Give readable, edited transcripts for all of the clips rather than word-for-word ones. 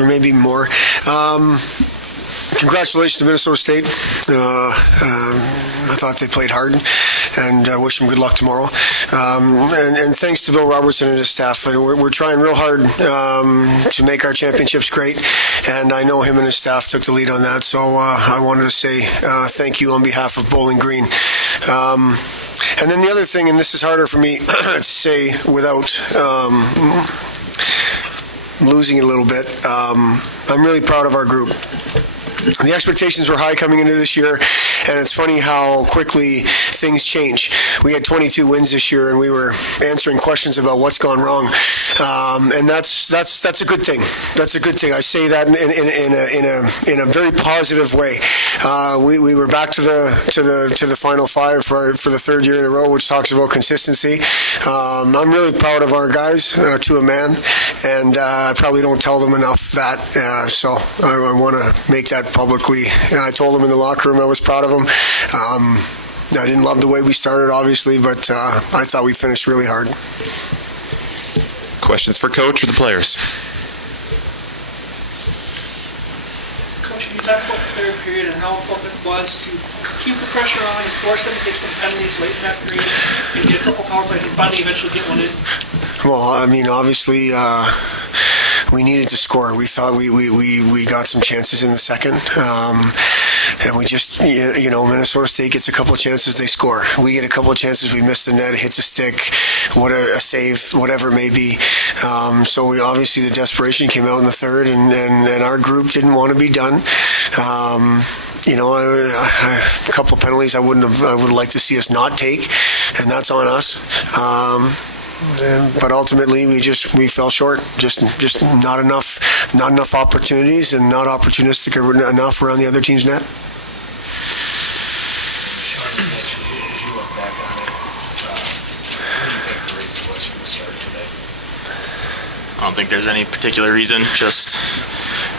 or maybe more. Congratulations to Minnesota State. I thought they played hard, and I wish them good luck tomorrow. And thanks to Bill Robertson and his staff. We're trying real hard to make our championships great, and I know him and his staff took the lead on that. So I wanted to say thank you on behalf of Bowling Green. And then the other thing, and this is harder for me to say without losing it a little bit, I'm really proud of our group. The expectations were high coming into this year, and it's funny how quickly things change. We had 22 wins this year, and we were answering questions about what's gone wrong, and that's a good thing. That's a good thing. I say that in a very positive way. We were back to the Final Five for the third year in a row, which talks about consistency. I'm really proud of our guys to a man, and I probably don't tell them enough that. So I want to make that publicly. I told them in the locker room I was proud of them. I didn't love the way we started, obviously, but I thought we finished really hard. Questions for Coach or the players? Coach, can you talk about the third period and how important it was to keep the pressure on and force them to take some penalties late in that period and get a couple power plays and finally eventually get one in? Well, I mean, obviously, we needed to score. We thought we got some chances in the second. And we just, Minnesota State gets a couple of chances, they score. We get a couple of chances, we miss the net, hits a stick, a save, whatever it may be. So we obviously, the desperation came out in the third, and our group didn't want to be done. A couple of penalties I would like to see us not take, and that's on us. But ultimately, we fell short. Just not enough opportunities, and not opportunistic enough around the other team's net. Sean, you mentioned as you look back on it, what do you think the reason was for the start today? I don't think there's any particular reason. Just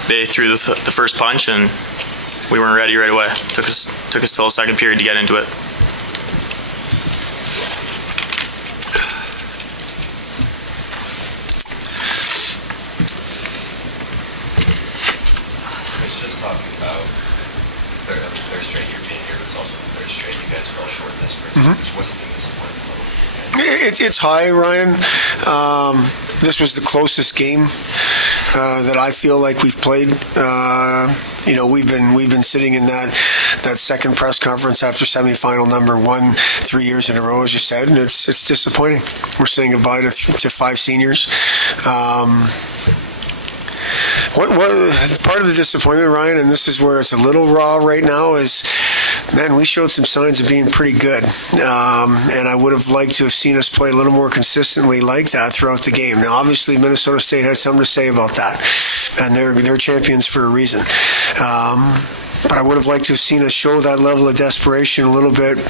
they threw the first punch, and we weren't ready right away. Took us till the second period to get into it. Just talking about the third straight year being here, but it's also the third straight you guys fell short in this first match. What's the disappointment level for you guys? It's high, Ryan. This was the closest game that I feel like we've played. We've been sitting in that second press conference after semifinal number 1 3 years in a row, as you said, and it's disappointing. We're saying goodbye to 5 seniors. What part of the disappointment, Ryan, and this is where it's a little raw right now, is, man, we showed some signs of being pretty good, and I would have liked to have seen us play a little more consistently like that throughout the game. Now, obviously, Minnesota State had something to say about that, and they're champions for a reason. But I would have liked to have seen us show that level of desperation a little bit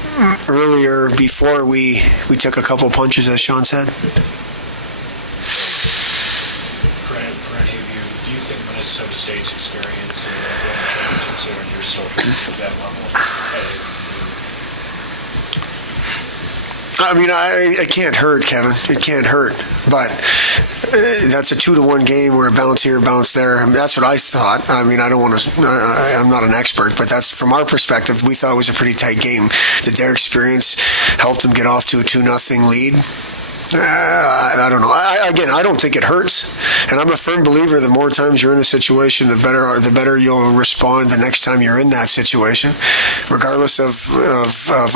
earlier before we took a couple punches, as Sean said. Minnesota State's experience and winning championships there, and you're still at that level. I mean, it can't hurt, Kevin. It can't hurt. But that's a 2-1 game where a bounce here, bounce there. I mean, that's what I thought. I mean, I'm not an expert, but that's from our perspective. We thought it was a pretty tight game. Did their experience help them get off to a 2-0 lead? I don't know. I don't think it hurts. And I'm a firm believer the more times you're in a situation, the better you'll respond the next time you're in that situation, regardless of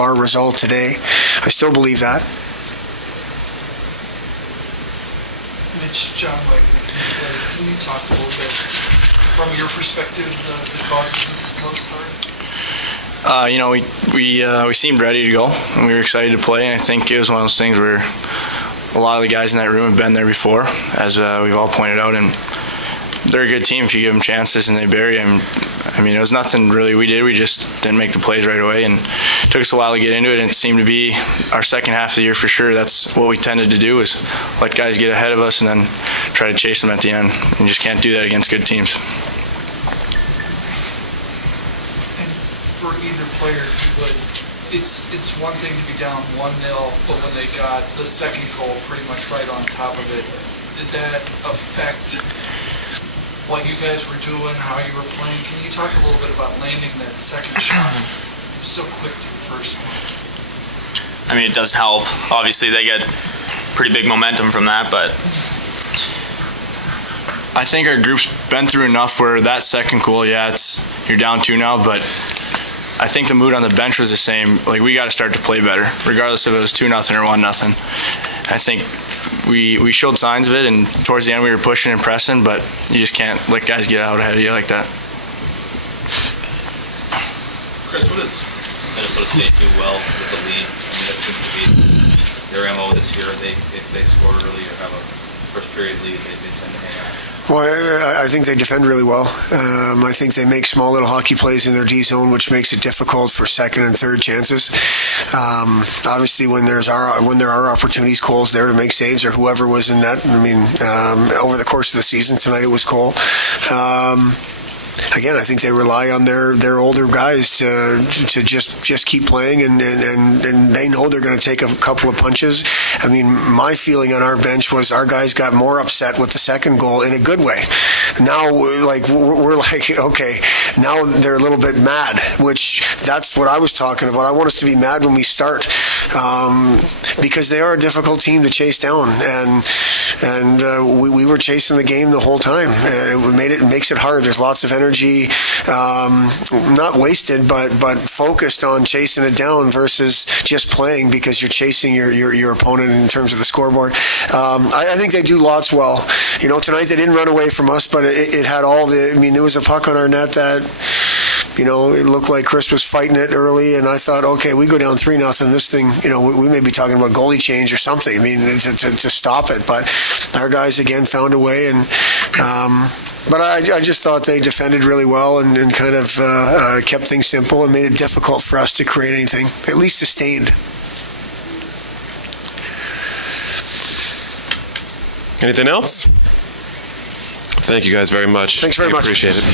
our result today. I still believe that. Mitch, John Wagner, can you talk a little bit from your perspective the causes of the slow start? We seemed ready to go, and we were excited to play. And I think it was one of those things where a lot of the guys in that room have been there before, as we've all pointed out, and they're a good team if you give them chances and they bury them. I mean, it was nothing really we did. We just didn't make the plays right away, and it took us a while to get into it, and it seemed to be our second half of the year for sure. That's what we tended to do, is let guys get ahead of us and then try to chase them at the end. You just can't do that against good teams. And for either player, it's one thing to be down 1-0, but when they got the second goal pretty much right on top of it, did that affect what you guys were doing, how you were playing. Can you talk a little bit about landing that second shot so quick to the first one? I mean, it does help. Obviously, they get pretty big momentum from that, but I think our group's been through enough where that second goal, you're down 2 now, but I think the mood on the bench was the same. Like, we got to start to play better, regardless if it was 2-0 or 1-0. I think we showed signs of it, and towards the end we were pushing and pressing, but you just can't let guys get out ahead of you like that. Chris, what does Minnesota State do well with the lead? I mean, that seems to be their MO this year. If they score early or have a first period lead, they tend to hang on. Well, I think they defend really well. I think they make small little hockey plays in their D zone, which makes it difficult for second and third chances. Obviously, when there are opportunities, Cole's there to make saves, or whoever was in net. I mean, over the course of the season, tonight it was Cole. Again, I think they rely on their older guys to just keep playing, and they know they're going to take a couple of punches. I mean, my feeling on our bench was our guys got more upset with the second goal in a good way. Now, we're like, okay, now they're a little bit mad, which that's what I was talking about. I want us to be mad when we start, because they are a difficult team to chase down, and we were chasing the game the whole time. It makes it hard. There's lots of energy, not wasted, but focused on chasing it down versus just playing because you're chasing your opponent in terms of the scoreboard. I think they do lots well. You know, tonight they didn't run away from us, but it had all the. I mean, there was a puck on our net that, you know, it looked like Chris was fighting it early, and I thought, okay, we go down 3-0. This thing, you know, we may be talking about goalie change or something. I mean, to stop it, but our guys again found a way, and but I just thought they defended really well and kind of kept things simple and made it difficult for us to create anything, at least sustained. Anything else? Thank you guys very much. Thanks very much. Appreciate it.